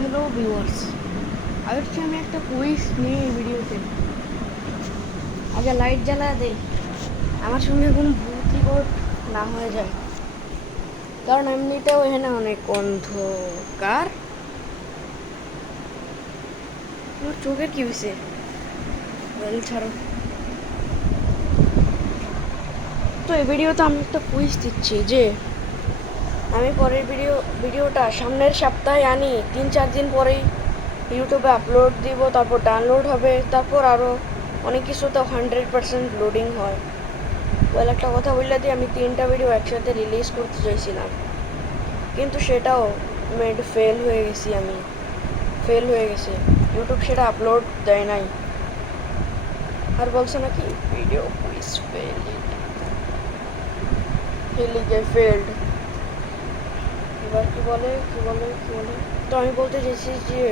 Hello viewers, আজকে আমি একটা কুইজ নিয়ে এই ভিডিওতে আগে লাইট জ্বালা দেই আমার সঙ্গে কোনো ভূতিকট না হয়ে যায়, কারণ এমনিতেও এখানে অনেক অন্ধকার। আমার চোখের কি হয়েছে? ছাড়ো তো। এই ভিডিওতে আমি একটা কুইজ দিচ্ছি যে আমি পরের ভিডিওটা সামনের সপ্তাহে আনি, 3-4 দিন পরেই ইউটিউবে আপলোড দিব, তারপর ডাউনলোড হবে, তারপর আরও অনেক কিছু তো 100% লোডিং হয়। ওয়েল, একটা কথা বললে দিয়ে আমি 3টা ভিডিও একসাথে রিলিজ করতে চাইছিলাম, কিন্তু সেটাও ফেল হয়ে গেছি। ফেল হয়ে গেছে, ইউটিউব সেটা আপলোড দেয় নাই। আর বলছে নাকি ভিডিও কুইজ ফেলড। এবার কি বলে তো আমি বলতে চাইছি যে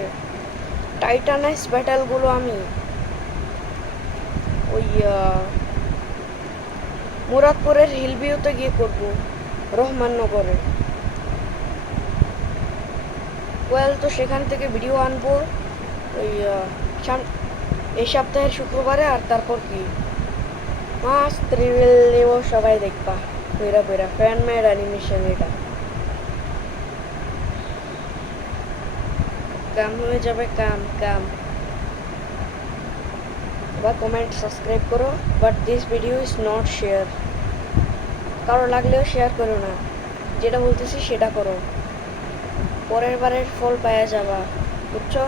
টাইটানাস ব্যাটেলগুলো আমি ওই মুরাদপুরের হিলভিউতে গিয়ে করবো, রহমাননগরে। ওয়েল, তো সেখান থেকে ভিডিও আনবো ওই এই সপ্তাহের শুক্রবারে। আর তারপর কি মাস রিভিল নেব, সবাই দেখবা বইরা বইরা ফ্যান মেড অ্যানিমেশন। এটা কাম হয়ে যাবে, কাম। বা কমেন্ট সাবস্ক্রাইব করো, but this video is not share. কারো লাগলেও শেয়ার করো না, যেটা বলতেছি সেটা করো, পরের বারের ফল পাওয়া যাবা, বুঝছো?